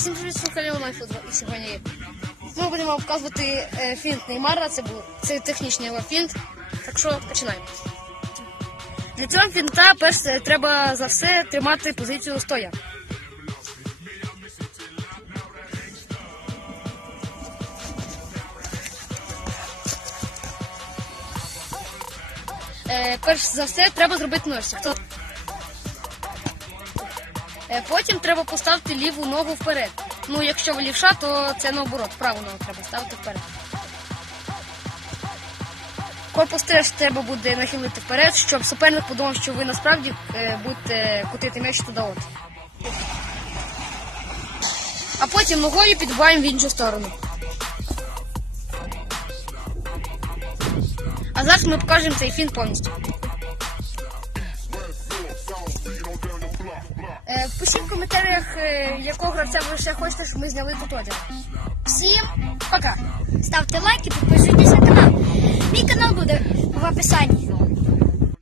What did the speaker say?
Всім привіт, слухали футбол. І сьогодні ми будемо показувати е, фінт Неймара. Це був це технічний його фінт. Так що починаємо. Для цього фінта перш е, треба за все тримати позицію стоя. Е, перш за все треба зробити ножці. Е, Потім треба поставити ліву ногу вперед. Ну, якщо ви лівша, то це наоборот, праву ногу треба ставити вперед. Корпус теж треба буде нахилити вперед, щоб суперник подумав, що ви насправді е, будете кутити м'яч туди от. А потім ногою підбиваємо в іншу сторону. А зараз ми покажемо цей фінт повністю. Е, Пишіть в коментарях, е, якого гравця ви ще хочете, щоб ми зняли тут одяг. Всім пока! Ставте лайки, підписуйтесь на канал. Мій канал буде в описанні.